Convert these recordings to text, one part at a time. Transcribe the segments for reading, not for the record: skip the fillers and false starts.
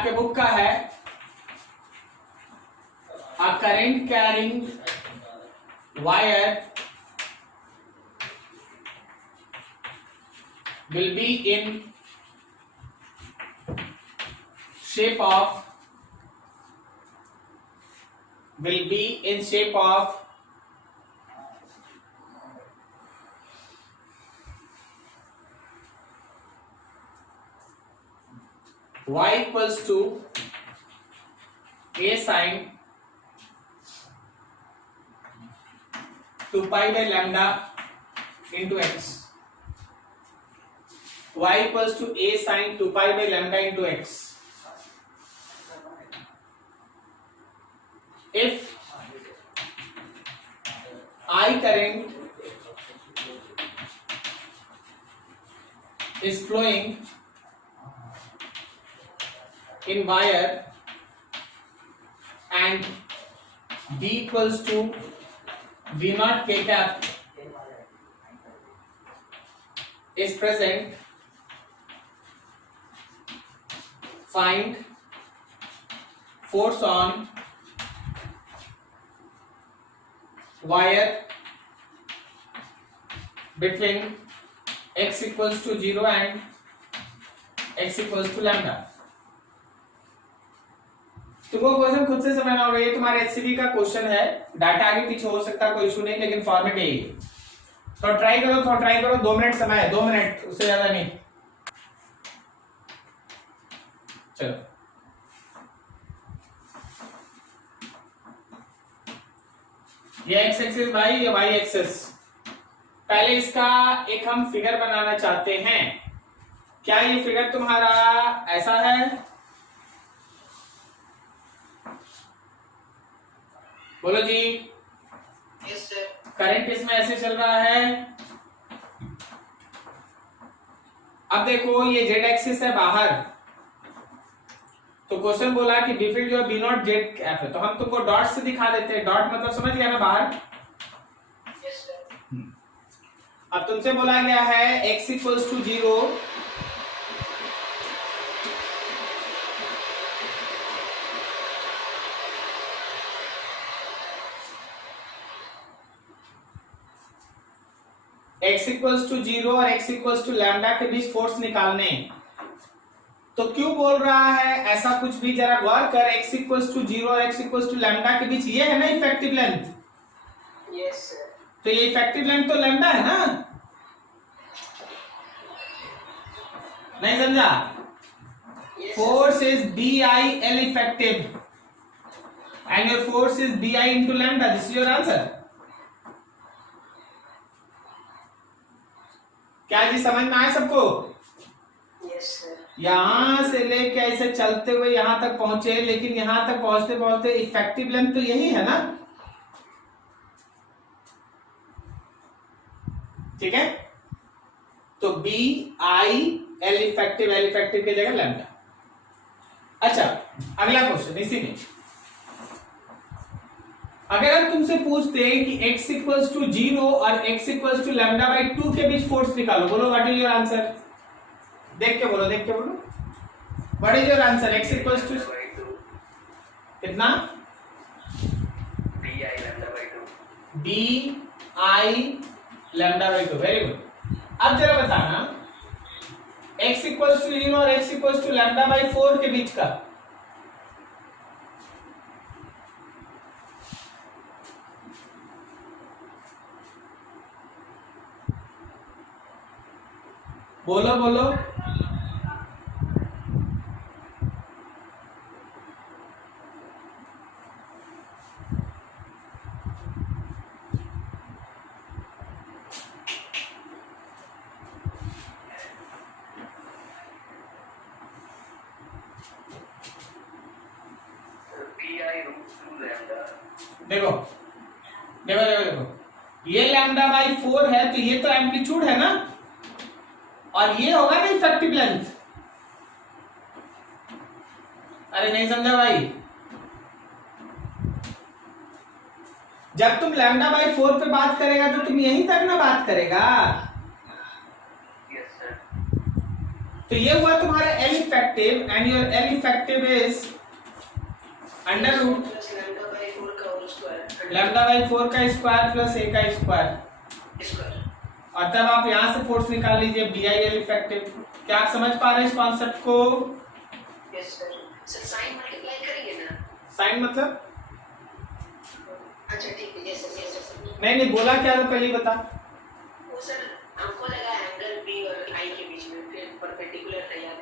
आपके बुक का है, a current carrying wire will be in shape of y equals to a sin 2 pi by lambda into x. Y equals to a sin 2 pi by lambda into x. If I current is flowing in wire and B equals to V naught K cap is present, find force on wire between x equals to 0 and x equals to lambda. तुमको question खुद से समझना होगा, ये तुम्हारे HCB का question है, data आगे पीछे हो सकता है, कोई इशू नहीं, लेकिन फॉर्मेट यही है। तो ट्राई करो, 2 मिनट समय है, 2 मिनट, उससे ज्यादा नहीं। चलो ये एक्स एक्सिस भाई, ये वाई एक्सिस। पहले इसका एक हम फिगर बनाना चाहते हैं। क्या ये फिगर तुम्हारा ऐसा है? बोलो जी। Yes sir. करंट इसमें ऐसे चल रहा है। अब देखो ये जेड एक्सिस है बाहर, तो क्वेश्चन बोला कि बी फील्ड जो बी नॉट जेड कैप है, तो हम तुमको डॉट से दिखा देते हैं। डॉट मतलब समझ गया ना, बाहर। Yes sir. अब तुमसे बोला गया है x equals to 0 x equals to 0 और x इक्वल्स टू लैम्डा के बीच फोर्स निकालने। तो क्यों बोल रहा है ऐसा कुछ भी, जरा गौर कर। x इक्वल्स टू 0 और x इक्वल्स टू लैम्डा के बीच ये है ना इफेक्टिव लेंथ। Yes sir. तो ये इफेक्टिव लेंथ तो लैम्डा है ना, नहीं समझा? Force is BI L effective and your force is BI into lambda. This is your answer. क्या जी समझ में आया सबको? Yes sir. यहां से लेके ऐसे चलते हुए यहां तक पहुंचे, लेकिन यहां तक पहुंचते पहुंचते इफेक्टिव लेंथ तो यही है ना, ठीक है? तो BI L इफेक्टिव की जगह लैम्डा। अच्छा अगला क्वेश्चन इसी में, अगर हम तुमसे पूछते हैं कि x इक्वल्स टू 0 और x equals to lambda by 2 के बीच फोर्स निकालो, बोलो व्हाट इज योर आंसर? देख के बोलो what is your answer? x equals to कितना? BI lambda by 2। BI lambda by 2। Very good. अब जरा बताना x इक्वल्स टू 0 और x equals to lambda by 4 के बीच का। बोलो बोलो। देखो देखो देखो देखो, ये लैम्डा बाई 4 है, तो ये तो एम्पलीट्यूड है ना, और ये होगा ना इफेक्टिव लेंथ। अरे नहीं समझा भाई? जब तुम लैम्डा बाई 4 पे बात करेगा तो तुम यहीं तक ना बात करेगा। Yes sir. तो ये हुआ तुम्हारा L effective and your L effective is under root plus lambda by 4 का होल स्क्वायर लैम्डा बाई 4 का स्क्वायर प्लस ए का स्क्वायर, स्क्वायर। और तब आप यहां से फोर्स निकाल लीजिए बी आई एल इफेक्टिव। क्या आप समझ पा रहे हैं इस कॉन्सेप्ट को? Yes sir. Sir sine multiply करेंगे ना? साइन मतलब? अच्छा ठीक है। Yes sir, yes sir. नहीं बोला क्या था पहले ही बता। वो सर हमको लगा एंगल बी और आई के बीच में फिर परपेंडिकुलर तैयार है।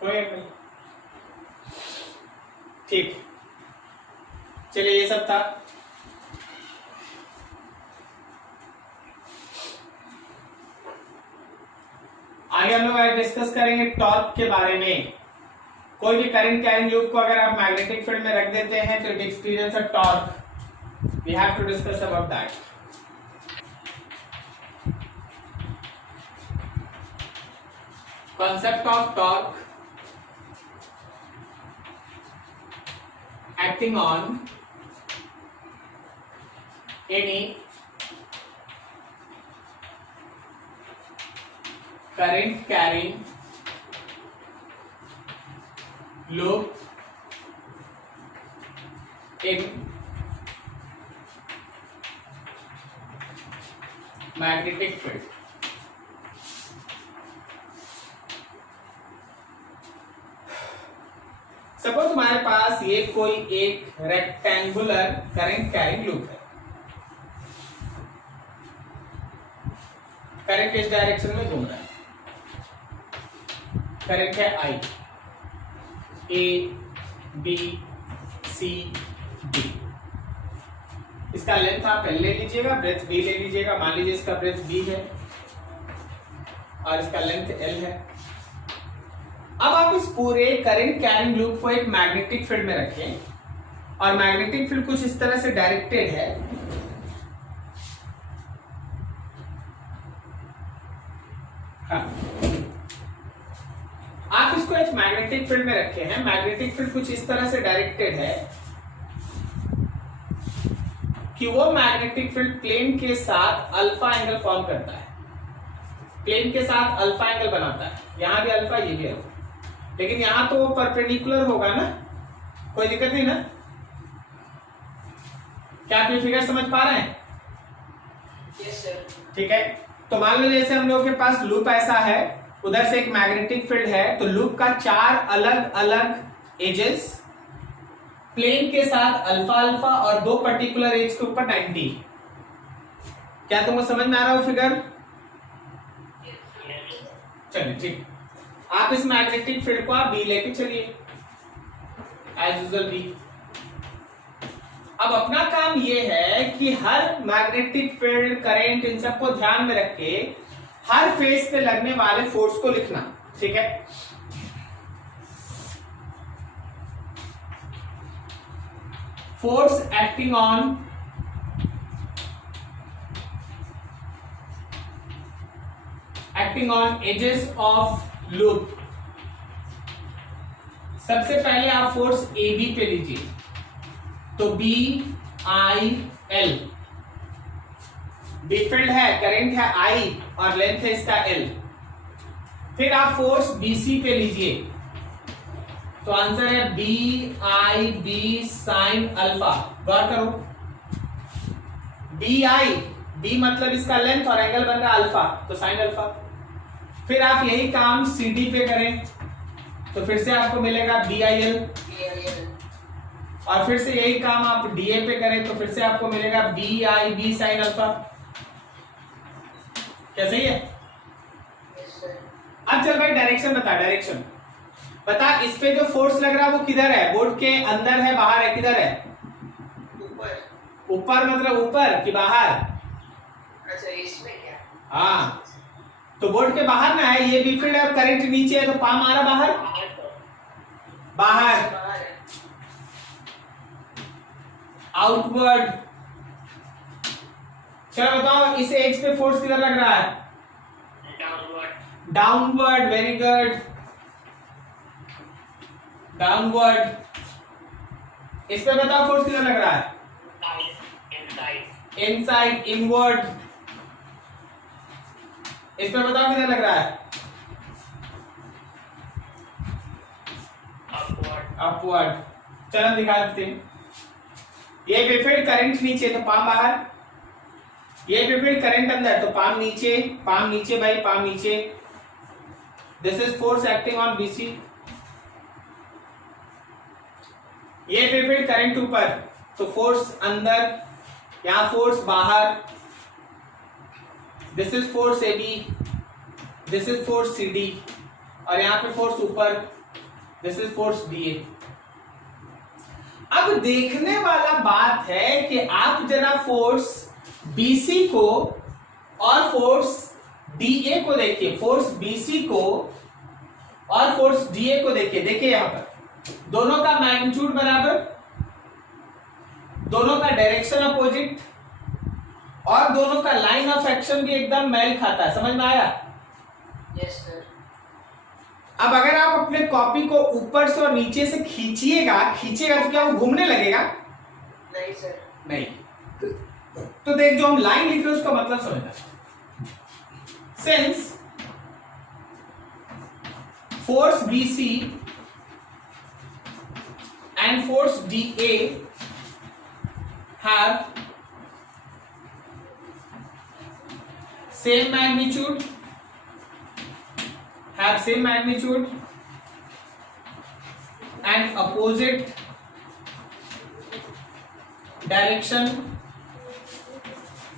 कोई नहीं, ठीक, चलिए ये सब था। आगे हम लोग डिस्कस करेंगे टॉर्क के बारे में। कोई भी करंट कैरिंग लूप को अगर आप मैग्नेटिक फील्ड में रख देते हैं तो it experience a torque. We have to discuss about that. Concept of torque acting on any current carrying loop in magnetic field। Suppose तुम्हारे पास ये कोई एक रेक्टेंगुलर करंट कैरिंग लूप है। करंट इस डायरेक्शन में घूम रहा है। करंट है आई, ए बी सी डी। इसका लेंथ आप एल ले लीजिएगा, ब्रेथ बी ले लीजिएगा। मान लीजिए इसका ब्रेथ बी है और इसका लेंथ एल है। अब आप इस पूरे करंट कैरिंग लूप को एक मैग्नेटिक फील्ड में रखें और मैग्नेटिक फील्ड कुछ इस तरह से डायरेक्टेड है। हाँ, आप इसको एक मैग्नेटिक फील्ड में रखे हैं। मैग्नेटिक फील्ड कुछ इस तरह से डायरेक्टेड है कि वो मैग्नेटिक फील्ड प्लेन के साथ अल्फा एंगल फॉर्म करता है। प्लेन के साथ अल्फा एंगल बनाता है। यहां भी अल्फा, ये भी अल्फा, लेकिन यहां तो वो परपेंडिकुलर होगा ना, कोई दिक्कत नहीं ना? क्या आप ये फिगर समझ पा रहे हैं? Yes sir. ठीक है, तो मान लो जैसे हम लोगों के पास लूप ऐसा है, उधर से एक मैग्नेटिक फील्ड है, तो लूप का 4 अलग अलग एजेस प्लेन के साथ अल्फा अल्फा और 2 पर्टिकुलर एज के ऊपर 90। क्या तुमको समझ में आ रहा हो फिगर? चलिए ठीक, आप इस मैग्नेटिक फील्ड को आप बी लेके चलिए, एज यूजुअल बी। अब अपना काम यह है कि हर मैग्नेटिक फील्ड, करंट, इन सबको ध्यान में रख के हर फेस पे लगने वाले फोर्स को लिखना। ठीक है, force acting on edges of loop. सबसे पहले आप फोर्स ए बी पे लीजिए, तो B I L. B field है, करंट है आई और लेंथ है इसका एल। फिर आप फोर्स बी सी पे लीजिए, तो आंसर है B I B sine alpha. गौर करो, बी आई, बी मतलब इसका लेंथ और एंगल बन रहा है अल्फा, तो साइन अल्फा। फिर आप यही काम सी डी पे करें, तो फिर से आपको मिलेगा बी आई एल। और फिर से यही काम आप डी ए पे करें, तो फिर से आपको मिलेगा B I B sine alpha. क्या सही है? अब चल भाई डायरेक्शन बता, डायरेक्शन बता। इस पे जो फोर्स लग रहा है वो किधर है? बोर्ड के अंदर है, बाहर है, किधर है? ऊपर। ऊपर मतलब ऊपर कि बाहर? अच्छा, इसमें क्या? हाँ, तो बोर्ड के बाहर ना है, ये बी फील्ड है और करंट नीचे है, तो पा मारा बाहर, बाहर, आउटवर्ड। चलो बताओ, इस एज पे फोर्स किधर लग रहा है? डाउनवर्ड। Very good, downward. इस पे बताओ फोर्स किधर लग रहा है? Inside, inward. इस पे बताओ किधर लग रहा है? अपवर्ड, चलो दिखा देते हैं। ये प्रिफर्ड करंट नीचे तो पाम बाहर, ये प्रिफर्ड करंट अंदर तो पाम नीचे भाई, पाम नीचे। This is force acting on BC. ये प्रिफर्ड करंट ऊपर तो फोर्स अंदर, यहां फोर्स बाहर। This is force AB, this is force CD, और यहां पे फोर्स ऊपर, दिस इज फोर्स डीए। अब देखने वाला बात है कि आप जरा फोर्स बीसी को और फोर्स डीए को देखिए, फोर्स बीसी को और फोर्स डीए को देखिए। देखिए यहां पर दोनों का मैग्नीट्यूड बराबर, दोनों का डायरेक्शन अपोजिट, और दोनों का लाइन ऑफ एक्शन भी एकदम मेल खाता है। समझ में आया? Yes sir. अब अगर आप अपने कॉपी को ऊपर से और नीचे से खींचिएगा तो क्या वो घूमने लगेगा? नहीं सर। नहीं। तो देख, जो हम लाइन लिख रहे हैं उसका मतलब समझना। Since force BC and force DA have same magnitude and opposite direction,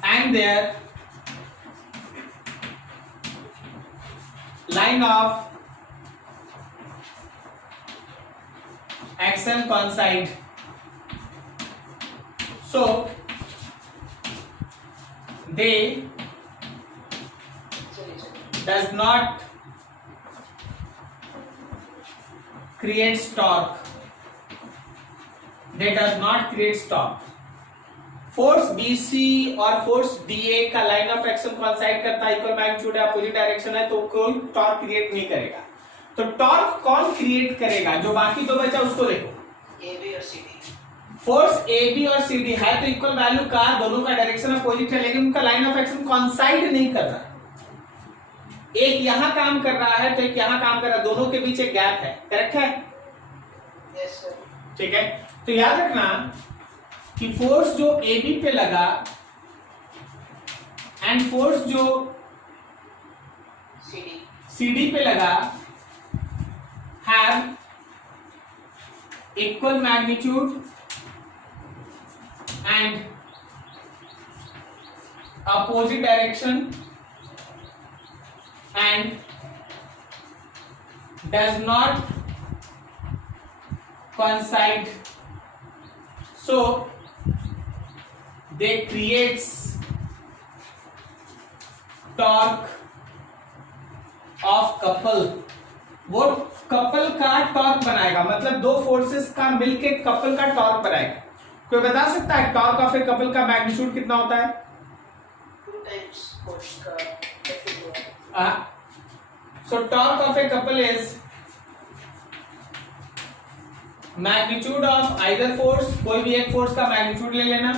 and their line of action coincide. So they does not creates torque. They does not create torque. Force BC और force DA का line of action coincide करता है, equal magnitude है, opposite direction है, तो कोई torque create नहीं करेगा। तो टॉर्क कौन क्रिएट करेगा? जो बाकी दो बचा उसको देखो, AB और CD। फोर्स AB और CD है तो इक्वल वैल्यू का, दोनों का डायरेक्शन अपोजिट है, लेकिन उनका लाइन ऑफ एक्शन कोइंसाइड नहीं कर रहा। एक यहां काम कर रहा है तो एक यहां काम कर रहा है, दोनों के बीच एक गैप है। करेक्ट है? Yes sir. ठीक है, तो याद रखना कि फोर्स जो AB पे लगा एंड फोर्स जो CD पे लगा have equal magnitude and opposite direction and does not coincide, so they creates torque of couple. वो कपल का टॉर्क बनाएगा, मतलब दो फोर्सेस का मिलके कपल का टॉर्क बनाएगा। कोई बता सकता है टॉर्क ऑफ ए कपल का मैग्नीट्यूड कितना होता है? 2 times फोर्स का। So torque of a couple is magnitude of either force, कोई भी एक फोर्स का मैग्नीट्यूड ले लेना,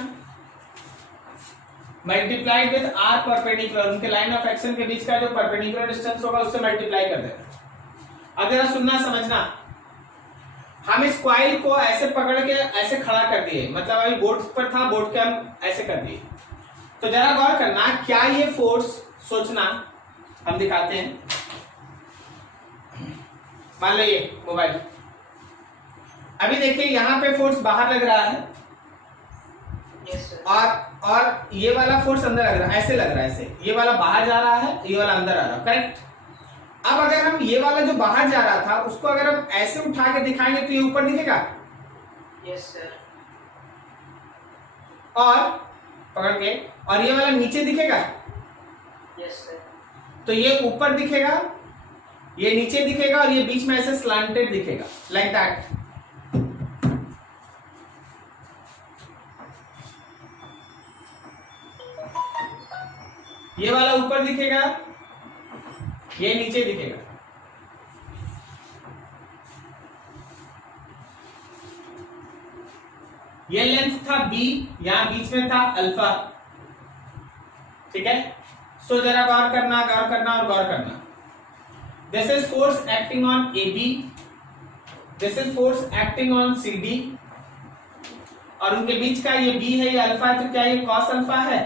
मल्टीप्लाइड विद r परपेंडिकुलर, उनके लाइन ऑफ एक्शन के बीच का जो परपेंडिकुलर डिस्टेंस होगा उससे मल्टीप्लाई कर देना। अब जरा सुनना समझना, हम इस कॉइल को ऐसे पकड़ के ऐसे खड़ा कर दिए, मतलब अभी बोर्ड पर था, बोर्ड के हम ऐसे कर दिए, तो जरा गौर करना क्या ये फोर्स, सोचना, हम दिखाते हैं। मान लो ये मोबाइल, अभी देखिए यहां पे फोर्स बाहर लग रहा है, यस सर। और ये वाला फोर्स अंदर लग रहा है, ऐसे लग रहा है, ऐसे ये वाला बाहर जा रहा है, ये वाला अंदर आ रहा है। करेक्ट? अब अगर हम ये वाला जो बाहर जा रहा था उसको अगर हम ऐसे उठा के दिखाएंगे तो ये ऊपर दिखेगा, यस सर। और पकड़ के, और ये वाला नीचे दिखेगा, यस सर। तो ये ऊपर दिखेगा, ये नीचे दिखेगा, और ये बीच में ऐसे स्लांटेड दिखेगा, लाइक दैट। ये वाला ऊपर दिखेगा, ये नीचे दिखेगा। ये लेंथ था b, यहां बीच में था अल्फा। ठीक है, सो जरा गौर करना और गौर करना। This is force acting on AB this is force acting on CD और उनके बीच का ये B है, ये अल्फा है, तो क्या ये कॉस अल्फा है?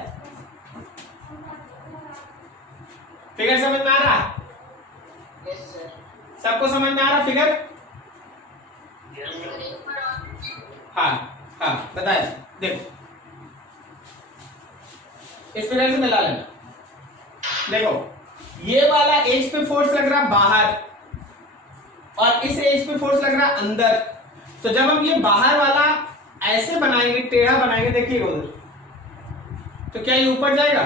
फिगर समझ में आ रहा? Yes sir. सबको समझ में आ रहा फिगर? हाँ हाँ बताए। देखो इस फिगर से मिला लेना। देखो ये वाला एज पे फोर्स लग रहा बाहर और इस एज पे फोर्स लग रहा अंदर। तो जब हम ये बाहर वाला ऐसे बनाएंगे, टेढ़ा बनाएंगे, देखिएगा उधर, तो क्या ये ऊपर जाएगा?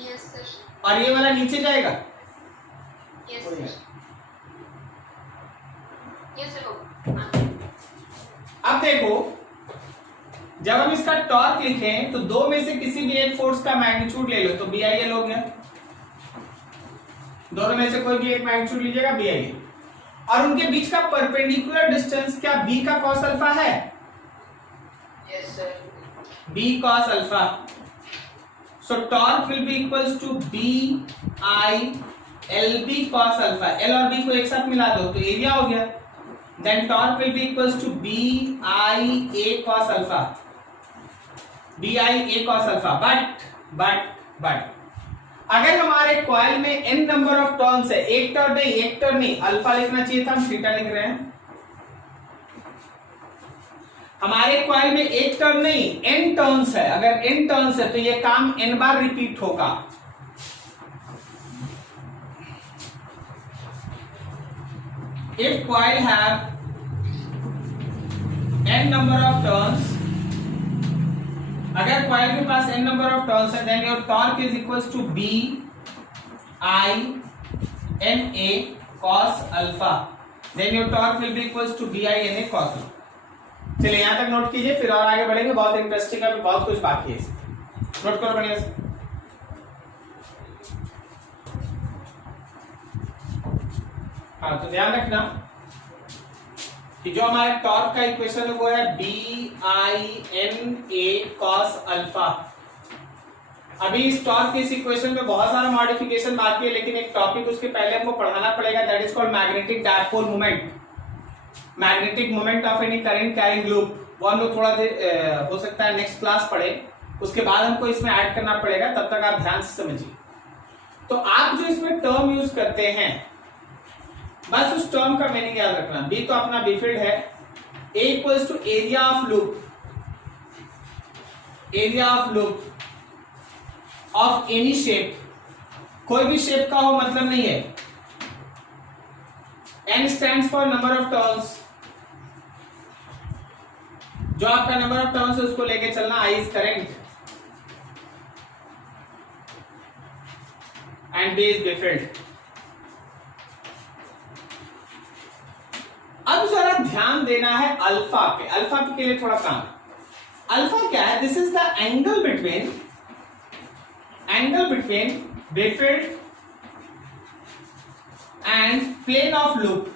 Yes sir. और ये वाला नीचे जाएगा? Yes sir. Yes sir. अब देखो जब हम इसका टॉर्क लिखें तो दो में से किसी भी एक फोर्स का मैग्नीट्यूड ले लो, तो BIL हो गया। दोनों में से कोई भी एक मैग्नीट्यूड लीजिएगा, BIL। और उनके बीच का परपेंडिकुलर डिस्टेंस क्या B का कॉस अल्फा है? Yes sir. B cos alpha. So torque will be equals to BI LB cos alpha. L और B को एक साथ मिला दो तो एरिया हो गया। Then torque will be equals to BI A cos alpha. BI A cos alpha. But अगर हमारे कॉइल में n नंबर ऑफ टर्न्स है, एक टर्न नहीं, अल्फा लिखना चाहिए था, हम थीटा लिख रहे हैं। हमारे कॉइल में एक टर्न नहीं n टर्न्स है, अगर n टर्न्स है तो ये काम n बार रिपीट होगा। If coil have n number of turns, अगर कॉइल के पास n नंबर ऑफ टर्न्स है, then your torque is equals to BI NA cos alpha, then your torque will be equals to BI NA cos alpha. चलिए यहां तक note कीजिए, फिर और आगे बढ़ेंगे, बहुत इंटरेस्टिंग है, बहुत कुछ बाकी है। नोट करो बढ़िया से। हाँ तो ध्यान रखना कि जो हमारे टॉर्क का इक्वेशन है वो है BI NA cos अल्फा। अभी इस टॉर्क के इस इक्वेशन में बहुत सारा मॉडिफिकेशन बाकी है, लेकिन एक टॉपिक उसके पहले हमको पढ़ाना पड़ेगा, that is called magnetic dipole moment. Magnetic moment of any current carrying loop, वो हम लोग थोड़ा देर हो सकता है नेक्स्ट क्लास पढ़े, उसके बाद हमको इसमें ऐड करना पड़ेगा, तब तक आप ध्यान से समझिए। तो आप जो इसमें टर्म यूज करते हैं, बस उस टर्म का मीनिंग याद रखना। बी तो अपना बी फील्ड है, A equals to area of loop, area of loop of any shape, कोई भी शेप का हो मतलब नहीं है। N stands for number of turns, जो आपका नंबर ऑफ टर्न्स है उसको लेके चलना। I is current and B is B field. अब जरा ध्यान देना है अल्फा पे, अल्फा के लिए थोड़ा काम। अल्फा क्या है? This is the angle between B field and plane of loop.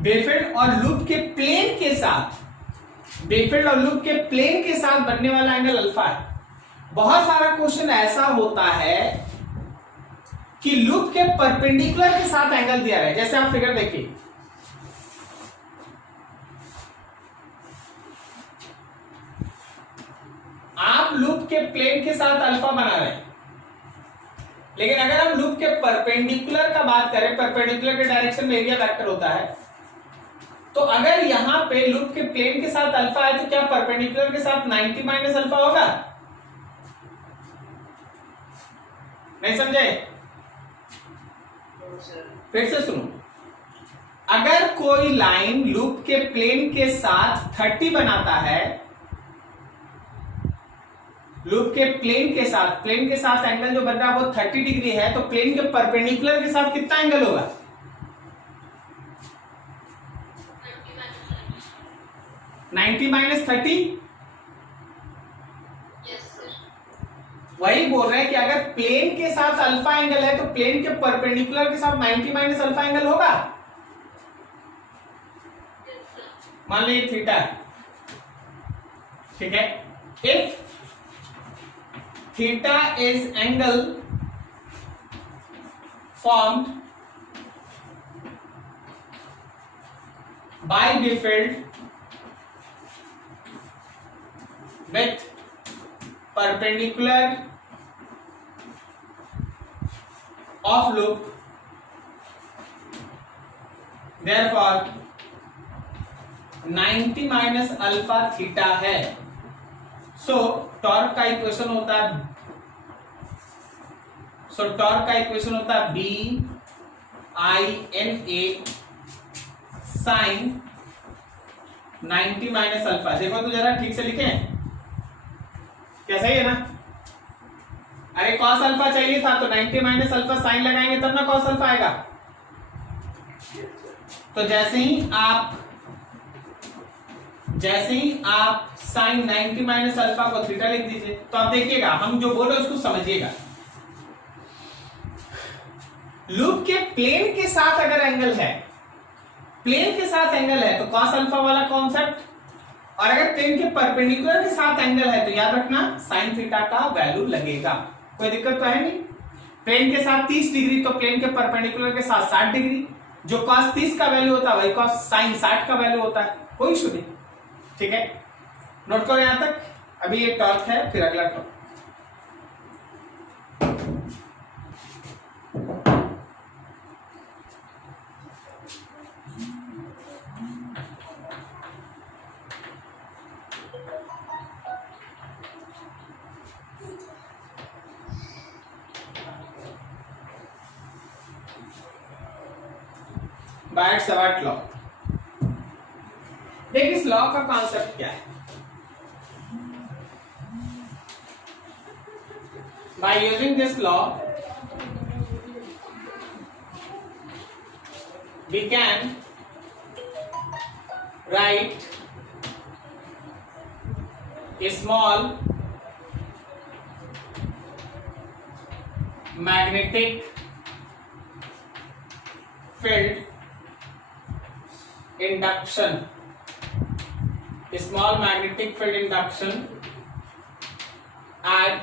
B field और लूप के प्लेन के साथ, बेफील्ड और लूप के प्लेन के साथ बनने वाला एंगल अल्फा है। बहुत सारा क्वेश्चन ऐसा होता है कि लूप के परपेंडिकुलर के साथ एंगल दिया है, जैसे आप फिगर देखिए, आप लूप के प्लेन के साथ अल्फा बना रहे हैं, लेकिन अगर हम लूप के परपेंडिकुलर का बात करें, परपेंडिकुलर के डायरेक्शन में एरिया वेक्टर होता है, तो अगर यहां पे लूप के प्लेन के साथ अल्फा है तो क्या परपेंडिकुलर के साथ 90 माइनस अल्फा होगा? नहीं समझे? फिर से सुनो, अगर कोई लाइन लूप के प्लेन के साथ 30 बनाता है, लूप के प्लेन के साथ एंगल जो बन रहा है वो 30 डिग्री है, तो प्लेन के परपेंडिकुलर के साथ कितना एंगल होगा? 90 माइनस 30। वही बोल रहे हैं कि अगर प्लेन के साथ अल्फा एंगल है तो प्लेन के परपेंडिकुलर के साथ 90 माइनस अल्फा एंगल होगा। मान लीजिए थीटा, ठीक है। If theta is angle formed by Biffeld with perpendicular of loop, therefore 90 minus alpha theta है। सो टॉर्क का इक्वेशन होता है B I N A sine 90 minus alpha. देखो तो जरा ठीक से लिखे, क्या सही है ना? अरे कॉस अल्फा चाहिए था तो 90 माइनस अल्फा साइन लगाएंगे तब ना कॉस अल्फा आएगा। तो जैसे ही आप साइन 90 माइनस अल्फा को थीटा लिख दीजिए। तो आप देखिएगा, हम जो बोल रहे उसको समझिएगा। लूप के प्लेन के साथ अगर एंगल है, तो कॉस अल्फा वाला कॉन्सेप्ट, और अगर प्लेन के परपेंडिकुलर के साथ एंगल है तो याद रखना साइन थीटा का वैल्यू लगेगा। कोई दिक्कत तो है नहीं। प्लेन के साथ 30 डिग्री तो प्लेन के परपेंडिकुलर के साथ 60 डिग्री। जो cos 30 का वैल्यू होता है वही cos साइन 60 का वैल्यू होता है। कोई इशू नहीं, ठीक है। नोट करो यहां तक। अभी ये टॉर्क है, फिर अगला टॉर्क। बायट-सवार्ट लॉ। देखिए इस लॉ का कॉन्सेप्ट क्या है। By using this law we can write a small magnetic field induction, a small magnetic field induction at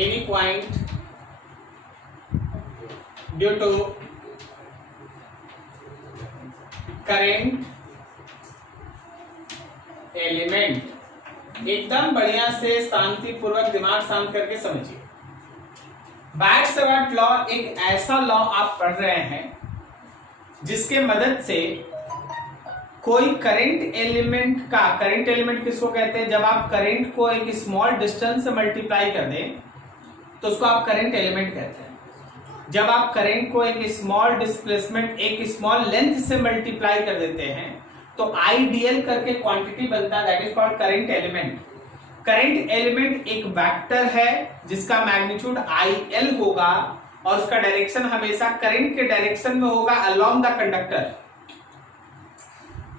any point due to current element। एकदम बढ़िया से शांतिपूर्वक दिमाग शांत करके समझिए। बायट-सवार्ट लॉ एक ऐसा लॉ आप पढ़ रहे हैं जिसके मदद से कोई करंट एलिमेंट किसको कहते हैं? जब आप करंट को एक स्मॉल डिस्टेंस से मल्टीप्लाई कर दें तो उसको आप करंट एलिमेंट कहते हैं। जब आप करंट को एक स्मॉल डिस्प्लेसमेंट, एक स्मॉल लेंथ से मल्टीप्लाई कर देते हैं तो आईडीएल करके क्वांटिटी बनता है, that is called current element. Current element एक वेक्टर है जिसका मैग्नीट्यूड IL होगा और उसका डायरेक्शन हमेशा करंट के डायरेक्शन में होगा अलोंग द कंडक्टर।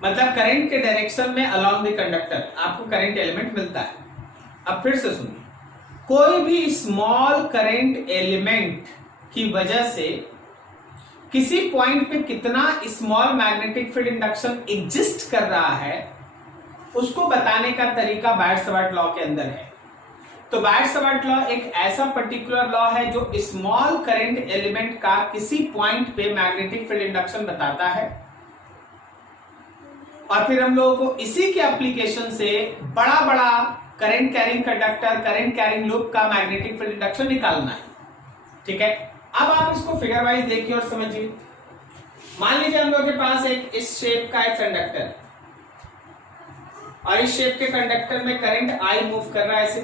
मतलब करंट के डायरेक्शन में अलोंग द कंडक्टर आपको करंट एलिमेंट मिलता है। अब फिर से सुनिए, कोई भी स्मॉल करंट एलिमेंट की वजह से किसी पॉइंट पे कितना small magnetic field induction exist कर रहा है उसको बताने का तरीका बायट-सवार्ट लॉ के अंदर है। तो बायट-सवार्ट लॉ एक ऐसा पर्टिकुलर लॉ है जो स्मॉल करंट एलिमेंट का किसी पॉइंट पे मैग्नेटिक फील्ड इंडक्शन बताता है, और फिर हम लोगों को इसी के एप्लीकेशन से बड़ा बड़ा current carrying conductor, current carrying loop का मैग्नेटिक फील्ड इंडक्शन निकालना है। ठीक है, अब आप इसको फिगर वाइज देखिए और समझिए। मान लीजिए हम लोग के पास एक इस शेप का एक कंडक्टर, और इस शेप के कंडक्टर में करंट I मूव कर रहा है ऐसे।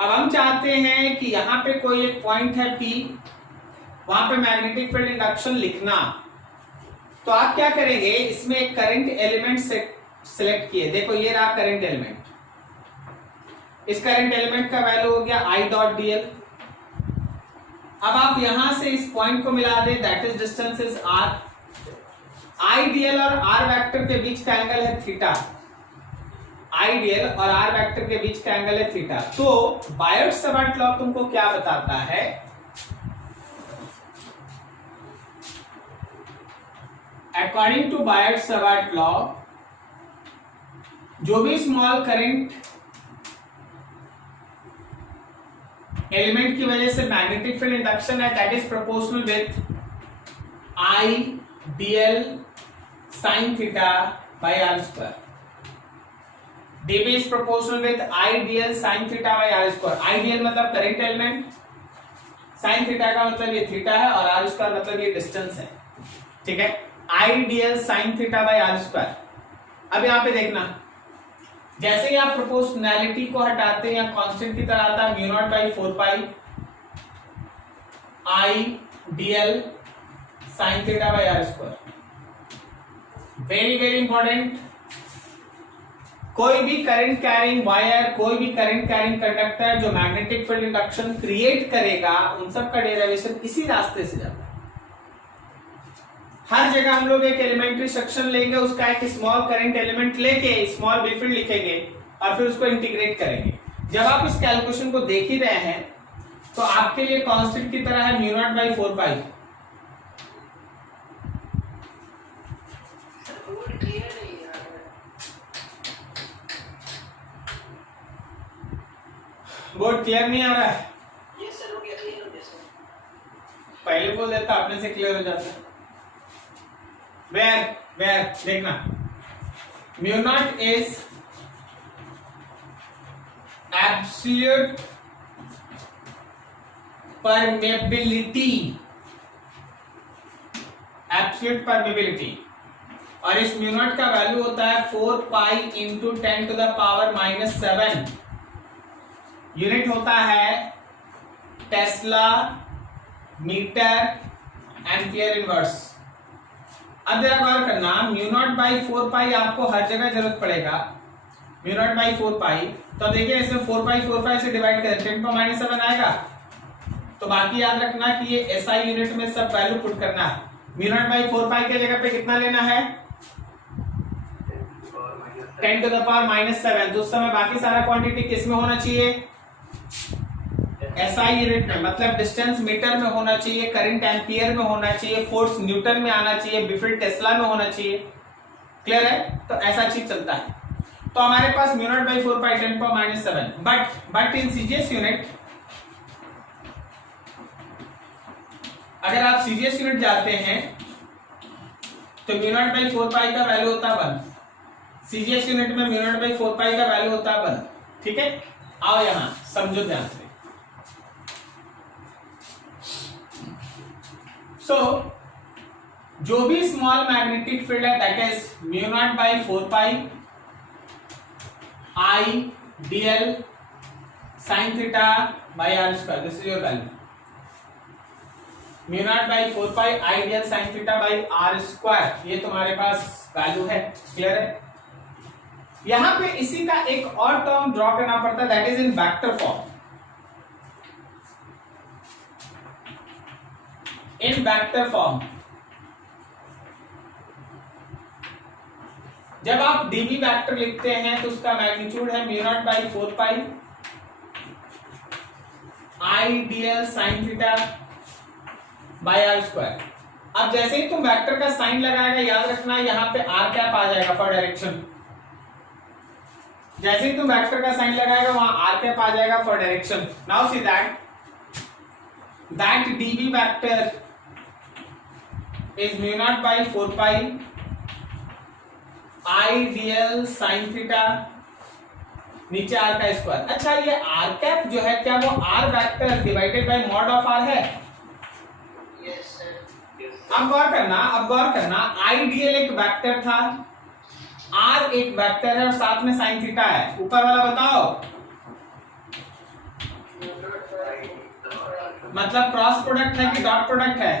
अब हम चाहते हैं कि यहां पे कोई एक पॉइंट है P, वहां पे मैग्नेटिक फील्ड इंडक्शन लिखना। तो आप क्या करेंगे, इसमें एक करंट एलिमेंट सेलेक्ट किए। देखो ये रहा करंट एलिमेंट। इस करंट एलिमेंट का वैल्यू हो गया I.dl। अब आप यहां से इस पॉइंट को मिला दें, that is distance is R। IDL और R वेक्टर के बीच का एंगल है थीटा। IDL और R वेक्टर के बीच का एंगल है थीटा। तो बायट-सवार्ट लॉ तुमको क्या बताता है? अकॉर्डिंग टू बायट-सवार्ट लॉ, जो भी स्मॉल करंट एलिमेंट की वजह से मैग्नेटिक फील्ड इंडक्शन है that is proportional with I dl sin theta by r square. dB is proportional with I dl sin theta by r square. I dl मतलब current element, sin theta का मतलब ये theta है और r square मतलब ये distance है, ठीक है। I dl sin theta by r square. अब यहाँ पे देखना, जैसे ही आप प्रोपोर्शनैलिटी को हटाते हैं या कांस्टेंट की तरह आता है mu naught by 4 pi I dl sin theta by r square. Very very important, कोई भी करंट कैरिंग वायर, कोई भी करंट कैरिंग कंडक्टर जो मैग्नेटिक फील्ड इंडक्शन क्रिएट करेगा, उन सब का डेरिवेशन इसी रास्ते से जाता है। हर जगह हम लोग एक एलिमेंट्री सेक्शन लेंगे, उसका एक स्मॉल करंट एलिमेंट लेके स्मॉल बी फील्ड लिखेंगे और फिर उसको इंटीग्रेट करेंगे। जब आप इस कैलकुलेशन को देख ही रहे हैं तो आपके लिए कांस्टेंट की तरह है mu naught by 4 pi. Board clear नहीं आ रहा है? यस सर, हो गया, क्लियर हो गया सर। पहले बोल देता, अपने से क्लियर हो जाता। वेयर देखना, mu naught is absolute permeability, absolute permeability, और इस म्यू नॉट का वैल्यू होता है 4 pi into 10 to the power -7। Unit होता है टेस्ला मीटर एम्पियर इनवर्स। अब जरा गौर करना, म्यू नॉट बाई 4 पाई आपको हर जगह जरूरत पड़ेगा, म्यू नॉट बाई 4 पाई। तो देखिए इसमें 4 पाई 4 पाई से डिवाइड करें 10 पावर -7 आएगा। तो बाकी याद रखना कि ये एसआई यूनिट में सब वैल्यू पुट करना है। म्यू नॉट बाई 4 पाई के जगह पे कितना लेना है? 10 टू द पावर -7। तो उस समय बाकी सारा क्वांटिटी किस में होना चाहिए? एसआई यूनिट में, मतलब डिस्टेंस मीटर में होना चाहिए, करंट एम्पियर में होना चाहिए, फोर्स न्यूटन में आना चाहिए, बिफिल्ड टेस्ला में होना चाहिए। क्लियर है? तो ऐसा चीज चलता है। तो हमारे पास mu naught by 4 pi 10 power -7, but in CGS unit, अगर आप सीजीएस यूनिट जाते हैं तो म्यू नॉट बाई 4 पाई का वैल्यू होता है 1। सीजीएस यूनिट में म्यू नॉट बाई 4 पाई का वैल्यू होता है 1। ठीक है, आओ यहां समझो ध्यान से। सो जो भी स्मॉल मैग्नेटिक फील्ड है that is mu naught by 4 pi I dl sin theta by r square, this is your value। Mu naught by 4 pi I dl sin theta by r square, ये तुम्हारे पास value है। Clear है? यहां पे इसी का एक और टर्म ड्रॉ करना पड़ता है that is in vector form. In vector form जब आप डीबी वेक्टर लिखते हैं तो उसका मैग्नीट्यूड है mu naught by 4 pi I dl sin theta by R square. अब जैसे ही तुम वेक्टर का साइन लगाएगा, याद रखना यहां पे आर कैप आ जाएगा फॉर डायरेक्शन। जैसे ही तुम वेक्टर का साइन लगाएगा वहां आर कैप आ जाएगा for direction. Now see that dB vector is mu naught by 4 pi I dl sin theta नीचे r का स्क्वायर। अच्छा, ये r कैप जो है क्या वो r vector divided by mod of r है? Yes sir. अब गौर करना I dl एक वेक्टर था, r एक वेक्टर है और साथ में sin थीटा है। ऊपर वाला बताओ, मतलब क्रॉस प्रोडक्ट है कि डॉट प्रोडक्ट है?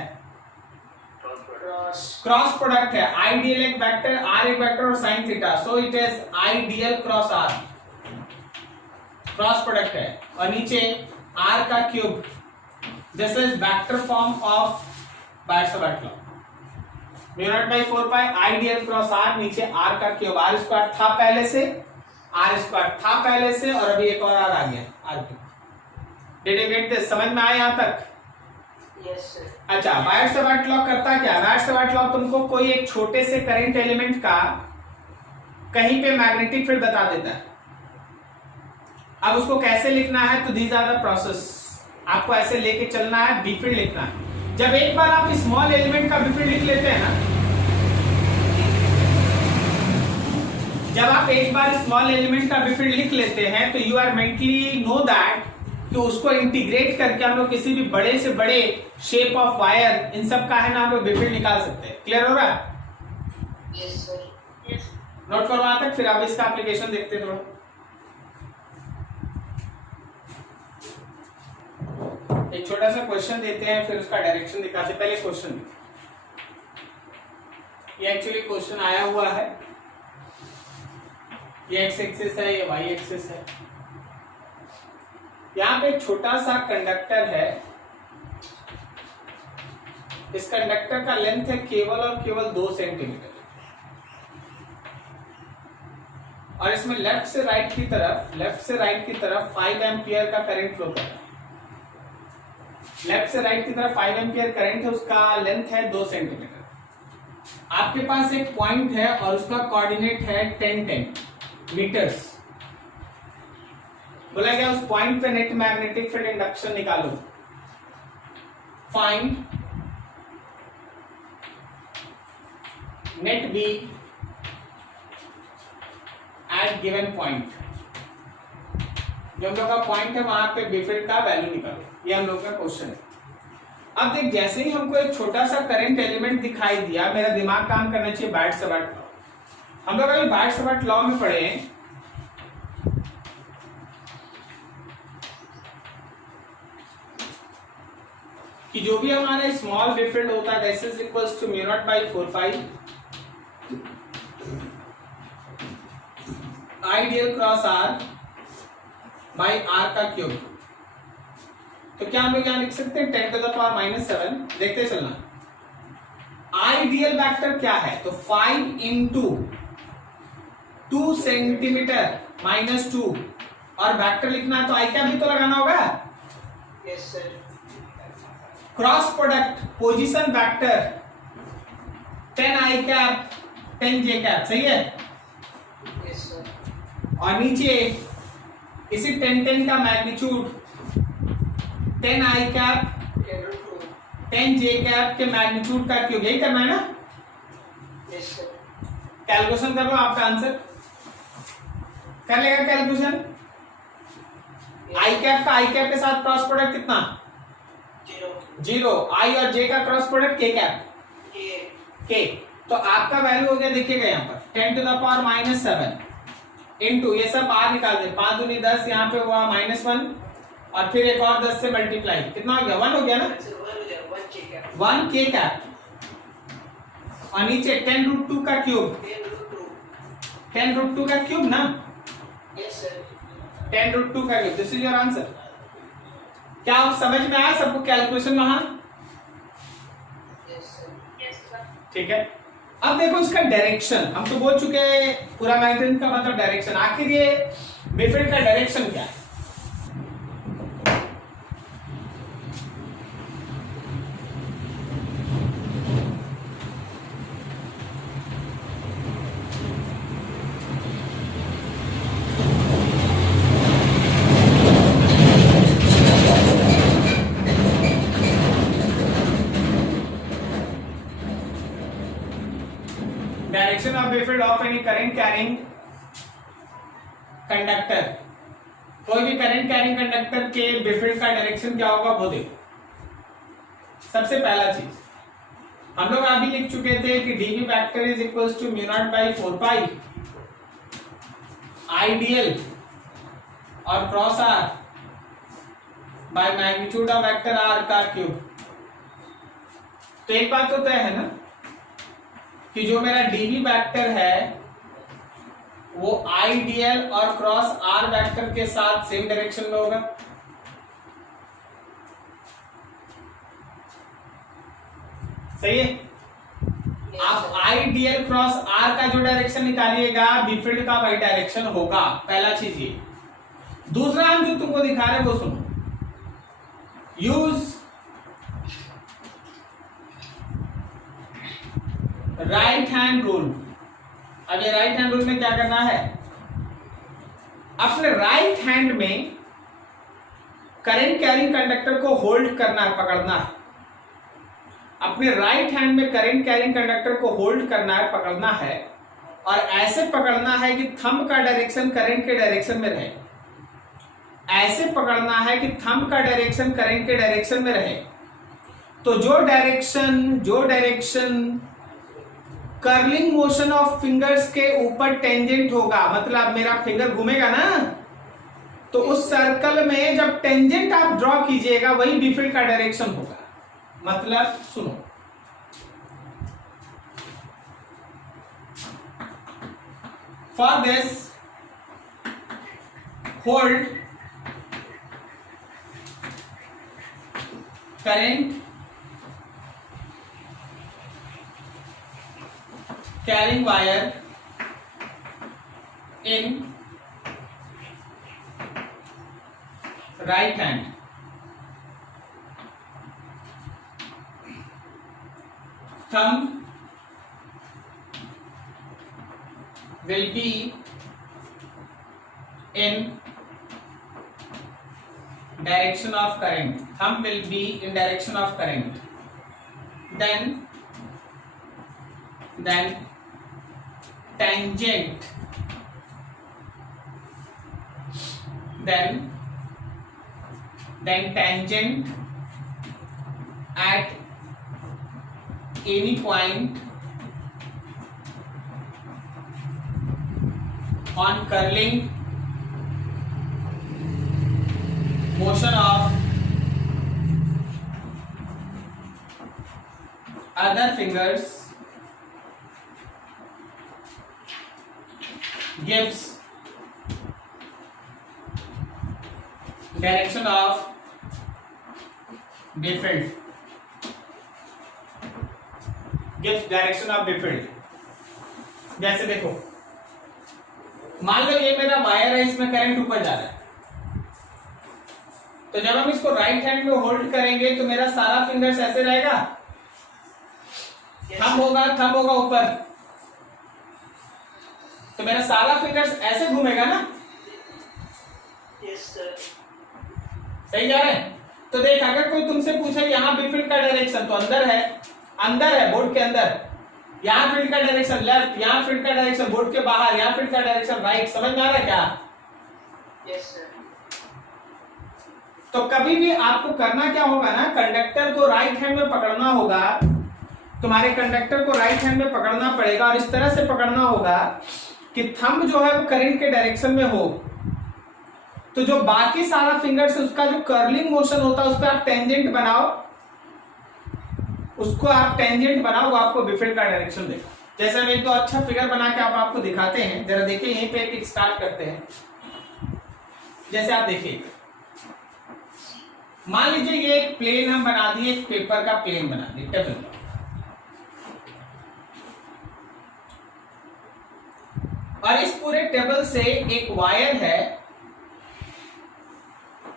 क्रॉस प्रोडक्ट है। I dl एक वेक्टर, r एक वेक्टर और sin theta, so it is I dl cross r, cross product है। और नीचे r का क्यूब, this is vector form of Biot Savart law. Mu naught by 4 pi I dl cross r, नीचे r का क्यूब, r स्क्वायर था पहले से, r स्क्वायर था पहले से और अभी एक और r आ गया, r cube. Did you get this? समझ में आया यहां तक? Yes sir. अच्छा, बायट-सावर्त लॉ करता क्या? बायट-सावर्त लॉ तुमको कोई एक छोटे से करंट एलिमेंट का कहीं पे मैग्नेटिक फील्ड बता देता है। अब उसको कैसे लिखना है, तो दीज आर द प्रोसेस। आपको ऐसे लेके चलना है, बी फील्ड लिखना है। जब एक बार आप स्मॉल एलिमेंट का बी फील्ड लिख लेते हैं ना, जब आप एक बार स्मॉल एलिमेंट का बी फील्ड लिख लेते हैं तो you are mentally know that कि उसको इंटीग्रेट करके हम लोग किसी भी बड़े से बड़े शेप ऑफ वायर इन सब का है ना हम लोग बी फील्ड निकाल सकते हैं। क्लियर हो रहा है? Yes sir. यस। नोट करो वहां तक, फिर आप इसका एप्लीकेशन देखते थोड़ा। एक छोटा सा क्वेश्चन देते हैं, फिर उसका डायरेक्शन दिखाते। पहले क्वेश्चन, ये एक्चुअली क्वेश्चन आया हुआ है, ये एक्स एक्सिस है, ये वाई एक्सिस है। यहां पे एक छोटा सा कंडक्टर है, इस कंडक्टर का लेंथ है केवल और केवल 2 सेंटीमीटर, और इसमें लेफ्ट से राइट की तरफ 5 एम्पियर का करंट फ्लो कर रहा है। लेफ्ट से राइट की तरफ 5 एम्पियर करंट है, उसका लेंथ है 2 सेंटीमीटर। आपके पास एक पॉइंट है और उसका कोऑर्डिनेट है 10 मीटर्स। बोला गया उस पॉइंट पे नेट मैग्नेटिक फील्ड इंडक्शन निकालो। Find net B at given point. जो हम लोग का पॉइंट है वहां पे बी फील्ड का वैल्यू निकालो, ये हम लोग का क्वेश्चन है। अब देख, जैसे ही हमको एक छोटा सा करंट एलिमेंट दिखाई दिया, मेरा दिमाग काम करना चाहिए बार्ट-सबार्ट लॉ। हम लोग अभी बार्ट-सबार्ट लॉ में पढ़े हैं कि जो भी हमारा स्मॉल बी फील्ड होता है that is equals to mu naught by 4 pi ideal cross R by R का क्यूब। तो क्या हम लोग यहां लिख सकते हैं 10 to the power -7। देखते चलना। आइडियल वेक्टर क्या है? तो 5 into 2 सेंटीमीटर -2, और वेक्टर लिखना है तो आई कैप भी तो लगाना होगा। Yes sir. Cross product position vector 10 आई कैप 10 जे कैप, सही है। Yes sir. और नीचे इसी 10 का मैग्नीट्यूड 10 आई कैप 10 जे कैप के मैग्नीट्यूड का क्यूब, यही करना है ना। Yes sir. कैलकुलेशन कर लो, आपका आंसर कर लेगा कैलकुलेशन। आई कैप का आई कैप के साथ क्रॉस प्रोडक्ट कितना? 0। आई और जे का क्रॉस प्रोडक्ट के कैप के। तो आपका वैल्यू हो गया, देखिएगा यहाँ पर 10 to the power -7 इंटू, ये सब बाहर निकाल दे, 5 दूनी 10, यहाँ पे हुआ -1, और फिर एक और 10 से मल्टीप्लाई, कितना हो गया? 1 हो गया ना। 1 के कैप, और नीचे 10√2 का क्यूब, 10√2 का क्यूब ना। Yes sir. 10√2 का क्यूब, दिस इज योर आंसर। क्या आप समझ में आया सबको कैलकुलेशन वहां? Yes sir. ठीक है। अब देखो इसका डायरेक्शन, हम तो बोल चुके हैं पूरा मैग्नेटिज्म का मतलब डायरेक्शन। आखिर ये बी फील्ड का डायरेक्शन क्या है? Direction of B field of any current carrying conductor. कोई भी करंट कैरिंग कंडक्टर के बी फील्ड का डायरेक्शन क्या होगा वो देखो। सबसे पहला चीज हम लोग अभी लिख चुके थे कि d B vector is equals to mu naught by 4 pi I D L और cross R by magnitude of vector R का क्यूब। तो एक बात तो तय है ना कि जो मेरा डीबी वेक्टर है वो आइडियल और क्रॉस आर वेक्टर के साथ सेम डायरेक्शन में होगा। सही है। आप आइडियल क्रॉस आर का जो डायरेक्शन निकालिएगा बी फील्ड का वही डायरेक्शन होगा। पहला चीज ये। दूसरा हम जो तुमको दिखा रहे हैं वो सुनो। Use right hand rule. अब ये राइट हैंड रूल में क्या करना है? अपने राइट हैंड में करंट कैरिंग कंडक्टर को होल्ड करना है, पकड़ना है। अपने राइट हैंड में करंट कैरिंग कंडक्टर को होल्ड करना है, पकड़ना है, और ऐसे पकड़ना है कि थंब का डायरेक्शन करंट के डायरेक्शन में रहे। ऐसे पकड़ना है कि थंब का डायरेक्शन करंट के डायरेक्शन में रहे। तो जो direction curling motion of fingers के ऊपर टेंजेंट होगा, मतलब मेरा फिंगर घूमेगा ना, तो उस सर्कल में जब टेंजेंट आप ड्रॉ कीजिएगा वही बी फील्ड का डायरेक्शन होगा। मतलब सुनो, for this hold current carrying wire in right hand, thumb will be in direction of current. Thumb will be in direction of current. Then tangent, then tangent at any point on curling motion of other fingers gives direction of different, gives direction of different। जैसे देखो, मान लो ये मेरा wire है, इसमें current ऊपर जा रहा है, तो जब हम इसको राइट हैंड में होल्ड करेंगे तो मेरा सारा फिंगर्स ऐसे रहेगा, थंब होगा ऊपर, तो मेरा सारा फिंगर्स ऐसे घूमेगा ना। Yes sir. सही जा रहा है? तो देख, अगर कोई तुमसे पूछे यहाँ बी फील्ड का डायरेक्शन, तो अंदर है बोर्ड के अंदर, यहाँ फील्ड का डायरेक्शन लेफ्ट, यहाँ फील्ड का डायरेक्शन बोर्ड के बाहर, यहाँ फील्ड का डायरेक्शन राइट। समझ में आ रहा है क्या? Yes sir. तो कभी भी आपको करना क्या होगा ना, कंडक्टर को राइट हैंड में पकड़ना होगा, तुम्हारे कंडक्टर को राइट हैंड में पकड़ना पड़ेगा, और इस तरह से पकड़ना होगा कि थंब जो है वो करंट के डायरेक्शन में हो। तो जो बाकी सारा फिंगर्स है उसका जो कर्लिंग मोशन होता है उस पर आप टेंजेंट बनाओ, वो आपको बी फील्ड का डायरेक्शन देगा। जैसे हम एक तो अच्छा फिगर बना के आपको दिखाते हैं, जरा देखिए, यहीं पे एक स्टार्ट करते हैं। जैसे आप देखिए, मान लीजिए ये एक प्लेन हम बना दिए, एक पेपर का प्लेन बना दिए, टेबल, और इस पूरे टेबल से एक वायर है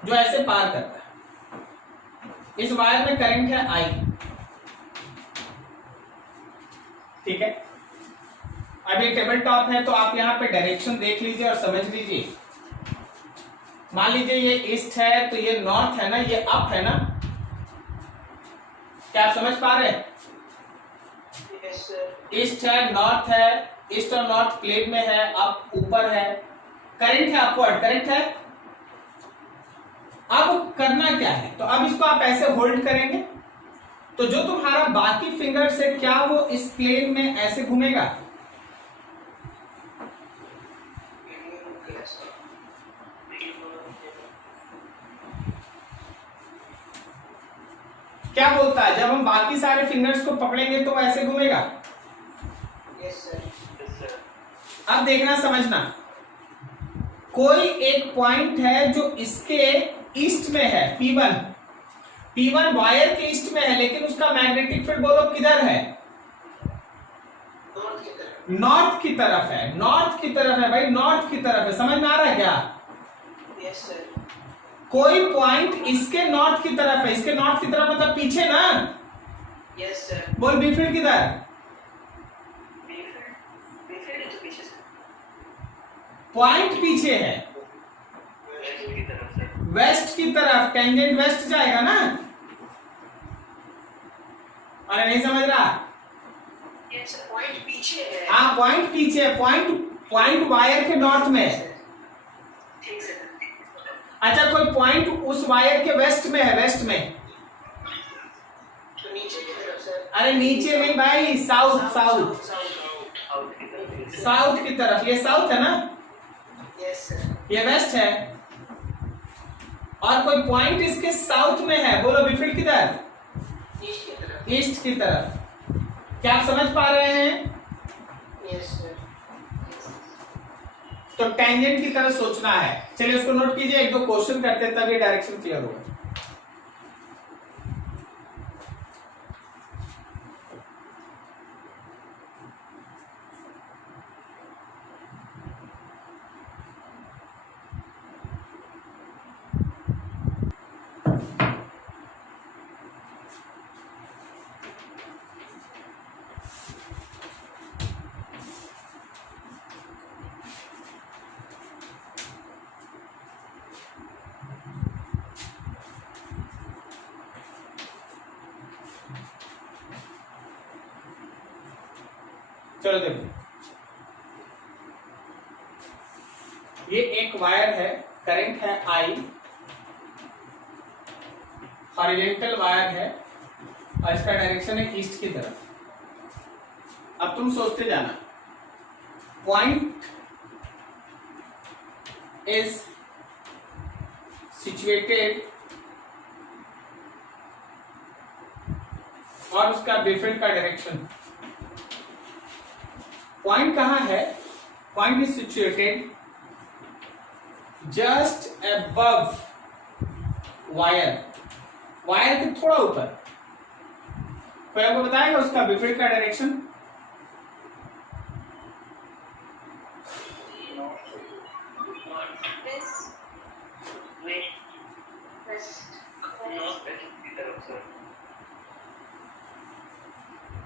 जो ऐसे पार करता है। इस वायर में करंट है I, ठीक है। अब ये टेबल टॉप है, तो आप यहां पे डायरेक्शन देख लीजिए और समझ लीजिए। मान लीजिए ये ईस्ट है, तो ये नॉर्थ है ना, ये अप है ना, क्या आप समझ पा रहे हैं? Yes sir. ईस्ट है, नॉर्थ है, ईस्ट और नॉर्थ प्लेन में है, अप ऊपर है, करंट है, अपवर्ड करंट है। अब करना क्या है, तो अब इसको आप ऐसे होल्ड करेंगे, तो जो तुम्हारा बाकी फिंगर्स है क्या वो इस प्लेन में ऐसे घूमेगा? क्या बोलता है, जब हम बाकी सारे फिंगर्स को पकड़ेंगे तो वो ऐसे घूमेगा? Yes sir. अब देखना, समझना, कोई एक पॉइंट है जो इसके ईस्ट में है, P1 वायर के ईस्ट में है, लेकिन उसका मैग्नेटिक फील्ड बोलो किधर है? नॉर्थ की तरफ है। नॉर्थ की तरफ है भाई, नॉर्थ की तरफ है। समझ में आ रहा है क्या? Yes sir. कोई पॉइंट इसके नॉर्थ की तरफ है, इसके नॉर्थ की तरफ मतलब पीछे ना। Yes sir. बोल बी फील्ड किधर? बी फील्ड तो पीछे सर। पॉइंट पीछे है, की तरफ सर। वेस्ट की तरफ, टेंजेंट वेस्ट जाएगा ना। अरे नहीं समझ रहा? यस सर, पॉइंट पीछे है। हाँ पॉइंट पीछे है, पॉइंट वायर के नॉर्थ में है। ठीक सर। अच्छा कोई पॉइंट उस वायर के वेस्ट में है, वेस्ट में। तो नीचे की तरफ सर। अरे नीचे नहीं भाई, साउथ साउथ साउथ की तरफ। ये साउथ है ना, यस सर। ये वेस्ट है। और कोई पॉइंट इसके साउथ में है, बोलो विपरीत किधर? ईस्ट की तरफ। ईस्ट की तरफ। क्या आप समझ पा रहे हैं? Yes sir. तो टेंजेंट की तरह सोचना है। चलिए उसको नोट कीजिए, एक दो क्वेश्चन करते हैं तब ये डायरेक्शन क्लियर होगा। चलो देखो, ये एक वायर है, करंट है आई, हॉरिजॉन्टल वायर है और इसका डायरेक्शन है ईस्ट की तरफ। अब तुम सोचते जाना, पॉइंट इज सिचुएटेड और उसका डिफरेंट का डायरेक्शन। पॉइंट कहां है? Point is situated just above wire, wire के थोड़ा ऊपर। कोई आपको बताएगा उसका विपरीत का डायरेक्शन?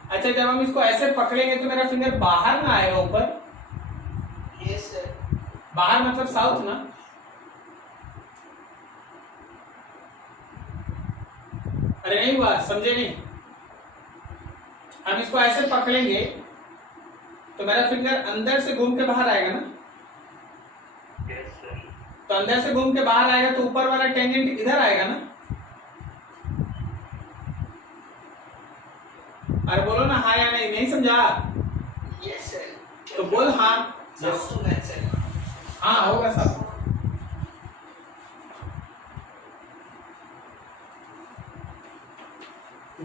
अच्छा जब हम इसको ऐसे पकड़ेंगे तो मेरा फिंगर बाहर ना आएगा ऊपर? Yes sir. बाहर मतलब साउथ ना? अरे नहीं हुआ, समझे नहीं? हम इसको ऐसे पकड़ेंगे तो मेरा फिंगर अंदर से घूम के बाहर आएगा ना? Yes sir. तो अंदर से घूम के बाहर आएगा तो ऊपर वाला टेंजेंट इधर आएगा ना? अरे बोलो ना हाँ या नहीं, नहीं समझा? Yes sir. तो बोल हाँ। साउथ होगा सर। हाँ होगा सब।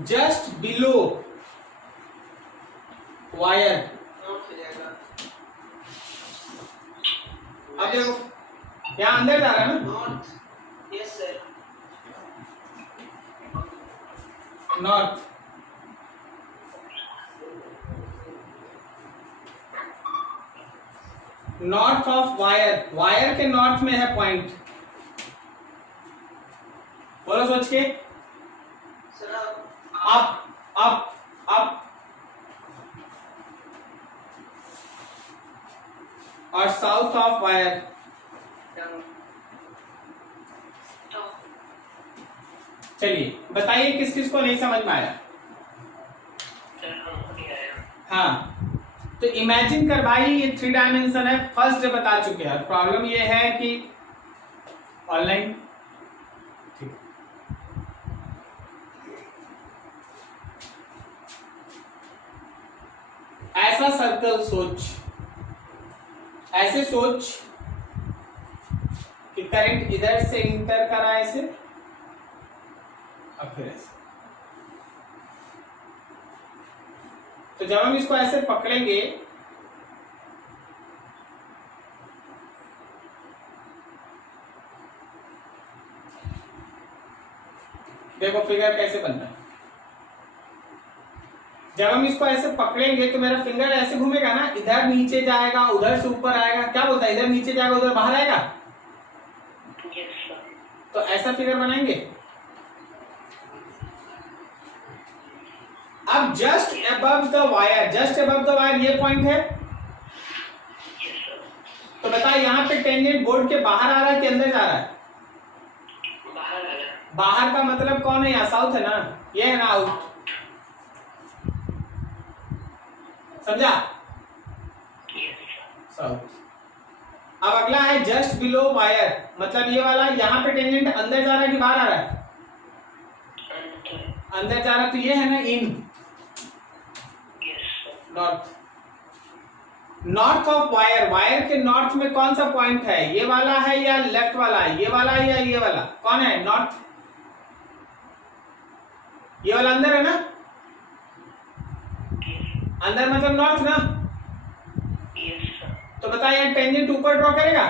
Just below wire. नॉर्थ हो जाएगा। अब देखो यहाँ अंदर जा रहा है ना? North. Yes sir. North. North of wire, wire के नॉर्थ में है पॉइंट। बोलो सोच के। सर अप अप अप और south of wire. Down. Top. चलिए बताइए किस किस को नहीं समझ में आया? सर हमको नहीं आया। हाँ तो इमेजिन कर भाई, ये 3 डायमेंशन है, फर्स्ट डे बता चुके हैं। प्रॉब्लम ये है कि ऑनलाइन ठीक। ऐसा सर्कल सोच, ऐसे सोच कि करंट इधर से इंटर करा ऐसे और फिर ऐसे। तो जब हम इसको ऐसे पकड़ेंगे देखो फिगर कैसे बनता है। जब हम इसको ऐसे पकड़ेंगे तो मेरा फिंगर ऐसे घूमेगा ना, इधर नीचे जाएगा, उधर से ऊपर आएगा। क्या बोलता है? इधर नीचे जाएगा, उधर बाहर आएगा। तो ऐसा फिगर बनाएंगे। अब just above the wire, just above the wire ये पॉइंट है। तो बता यहाँ पे टेंजेंट बोर्ड के बाहर आ रहा है कि अंदर जा रहा है? बाहर का मतलब कौन है यहाँ, साउथ है ना, ये है ना आउट, समझा, साउथ। अब अगला है जस्ट बिलो वायर, मतलब ये वाला यहाँ पे टेंजेंट अंदर जा रहा है कि बाहर आ रहा है, अंदर जा रहा है, तो ये है ना in, north. North of wire, wire के नॉर्थ में कौन सा पॉइंट है, ये वाला है या लेफ्ट वाला है, ये वाला है या ये वाला, कौन है नॉर्थ, ये वाला अंदर है ना, अंदर मतलब नॉर्थ ना, तो बताइए टेंजेंट ऊपर ड्रॉ करेगा,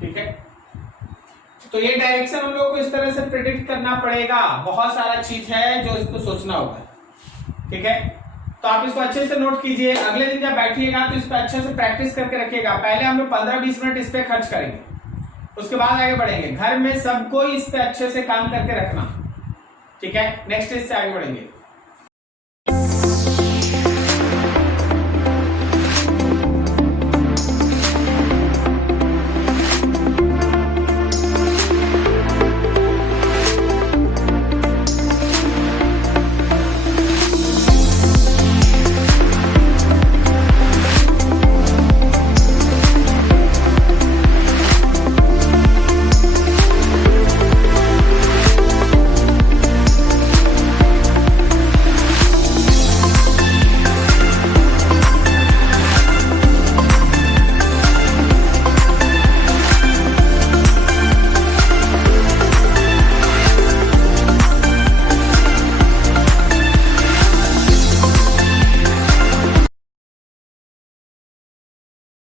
ठीक है। तो ये डायरेक्शन हम लोग को इस तरह से प्रेडिक्ट करना पड़ेगा, बहुत सारा चीज है जो इसको सोचना होगा, ठीक है। तो आप इसको अच्छे से नोट कीजिए, अगले दिन जब बैठिएगा तो इस पर अच्छे से प्रैक्टिस करके रखिएगा। पहले हम लोग 15-20 मिनट इस पे खर्च करेंगे, उसके बाद आगे बढ़ेंगे। घर में सबको इस पे अच्छे से काम करके रखना, ठीक है। नेक्स्ट स्टेज से आगे बढ़ेंगे।